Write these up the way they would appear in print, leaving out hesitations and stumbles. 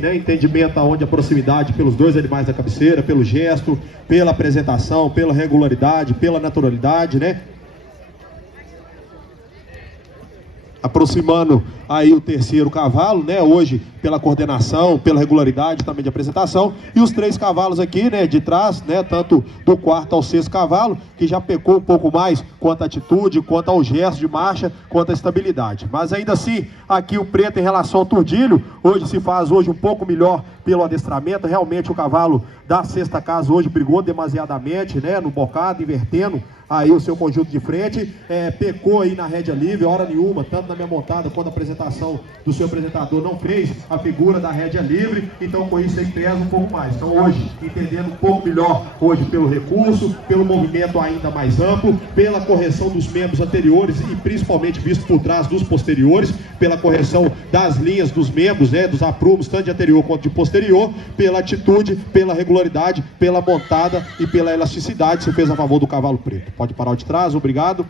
né, entendimento aonde a proximidade pelos dois animais da cabeceira, pelo gesto, pela apresentação, pela regularidade, pela naturalidade, né? Aproximando aí o terceiro cavalo, né, hoje pela coordenação, pela regularidade também de apresentação, e os três cavalos aqui, né, de trás, né, tanto do quarto ao sexto cavalo, que já pecou um pouco mais quanto à atitude, quanto ao gesto de marcha, quanto à estabilidade. Mas ainda assim, aqui o preto em relação ao turdilho, hoje se faz hoje um pouco melhor pelo adestramento. Realmente o cavalo da sexta casa hoje brigou demasiadamente, né, no bocado, invertendo aí o seu conjunto de frente, pecou aí na rédea livre, hora nenhuma, tanto na minha montada quanto na apresentação do seu apresentador, não fez a figura da rédea livre, então com isso aí pesa um pouco mais. Então hoje, entendendo um pouco melhor, hoje pelo recurso, pelo movimento ainda mais amplo, pela correção dos membros anteriores e principalmente visto por trás dos posteriores, pela correção das linhas dos membros, né, dos aprumos, tanto de anterior quanto de posterior, pela atitude, pela regularidade, pela montada e pela elasticidade, se fez a favor do cavalo preto. Pode parar de trás, obrigado.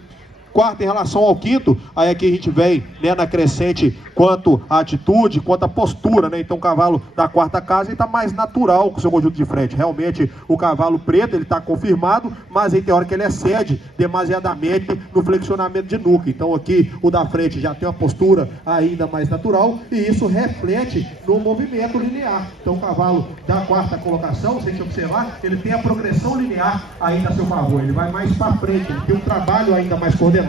Quarto, em relação ao quinto, aí aqui a gente vem, né, na crescente quanto à atitude, quanto à postura, né? Então o cavalo da quarta casa ele está mais natural com o seu conjunto de frente. Realmente o cavalo preto ele está confirmado, mas aí tem hora que ele excede demasiadamente no flexionamento de nuca. Então aqui o da frente já tem uma postura ainda mais natural e isso reflete no movimento linear. Então o cavalo da quarta colocação, se a gente observar, ele tem a progressão linear ainda a seu favor. Ele vai mais para frente, ele tem um trabalho ainda mais coordenado,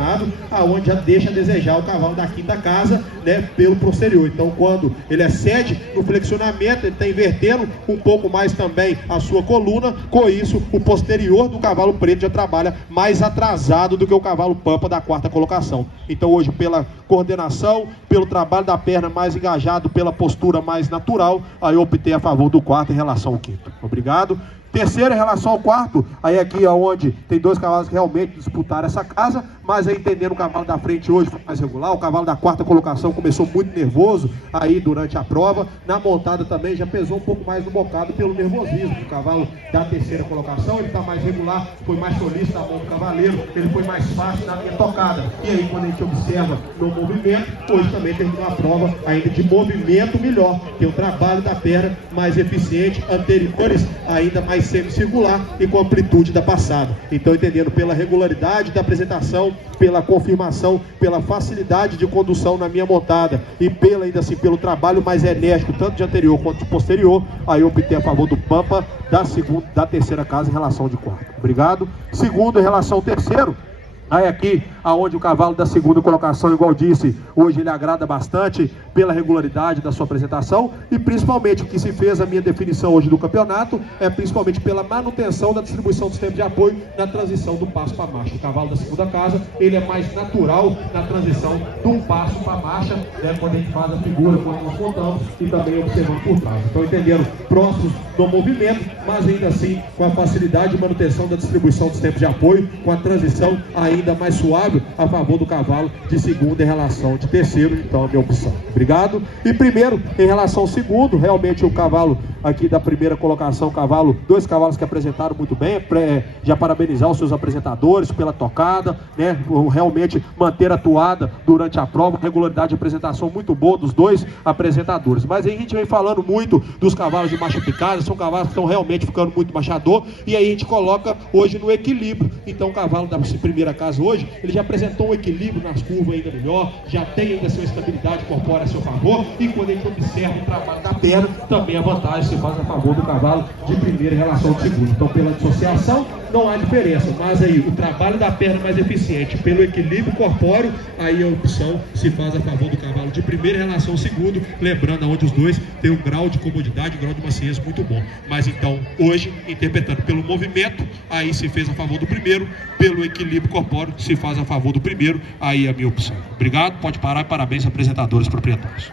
aonde já deixa a desejar o cavalo da quinta casa, né, pelo posterior. Então quando ele excede no flexionamento, ele está invertendo um pouco mais também a sua coluna, com isso o posterior do cavalo preto já trabalha mais atrasado do que o cavalo pampa da quarta colocação. Então hoje pela coordenação, pelo trabalho da perna mais engajado, pela postura mais natural, aí eu optei a favor do quarto em relação ao quinto. Obrigado. Terceiro, em relação ao quarto, aí aqui é onde tem dois cavalos que realmente disputaram essa casa, mas aí entendendo o cavalo da frente hoje foi mais regular, o cavalo da quarta colocação começou muito nervoso aí durante a prova, na montada também já pesou um pouco mais no bocado pelo nervosismo. O cavalo da terceira colocação, ele está mais regular, foi mais solícito na mão do cavaleiro, ele foi mais fácil na minha tocada. E aí quando a gente observa no movimento, hoje também terminou a prova ainda de movimento melhor, tem o trabalho da perna mais eficiente, anteriores ainda mais semicircular e com amplitude da passada. Então entendendo pela regularidade da apresentação, pela confirmação, pela facilidade de condução na minha montada e pela, ainda assim, pelo trabalho mais enérgico, tanto de anterior quanto de posterior, aí eu optei a favor do pampa da terceira casa em relação de quarto. Obrigado. Segundo, em relação ao terceiro, aí aqui, aonde o cavalo da segunda colocação, igual disse, hoje ele agrada bastante pela regularidade da sua apresentação e principalmente o que se fez a minha definição hoje do campeonato é principalmente pela manutenção da distribuição do sistema de apoio na transição do passo para a marcha. O cavalo da segunda casa, ele é mais natural na transição do passo para a marcha, né, quando a gente faz a figura, quando nós contamos e também observando por trás. Então entendendo próximos do movimento, mas ainda assim com a facilidade de manutenção da distribuição do sistema de apoio, com a transição ainda mais suave a favor do cavalo de segunda em relação de terceiro. Então a minha opção. Obrigado. E primeiro, em relação ao segundo, realmente o cavalo aqui da primeira colocação, dois cavalos que apresentaram muito bem, já parabenizar os seus apresentadores pela tocada, né, realmente manter a toada durante a prova, regularidade de apresentação muito boa dos dois apresentadores. Mas aí a gente vem falando muito dos cavalos de marcha picada, são cavalos que estão realmente ficando muito marchador, e aí a gente coloca hoje no equilíbrio. Então o cavalo da primeira casa hoje, ele já apresentou um equilíbrio nas curvas ainda melhor, já tem ainda sua estabilidade corpórea a seu favor, e quando a gente observa o trabalho da perna, também a vantagem se faz a favor do cavalo de primeira em relação ao segundo. Então pela dissociação não há diferença, mas aí o trabalho da perna mais eficiente pelo equilíbrio corpóreo, aí a opção se faz a favor do cavalo de primeira em relação ao segundo, lembrando onde os dois têm um grau de comodidade, um grau de maciez muito bom. Mas então hoje, interpretando pelo movimento, aí se fez a favor do primeiro, pelo equilíbrio corpóreo se faz a favor do primeiro, aí é a minha opção. Obrigado, pode parar e parabéns apresentadores proprietários.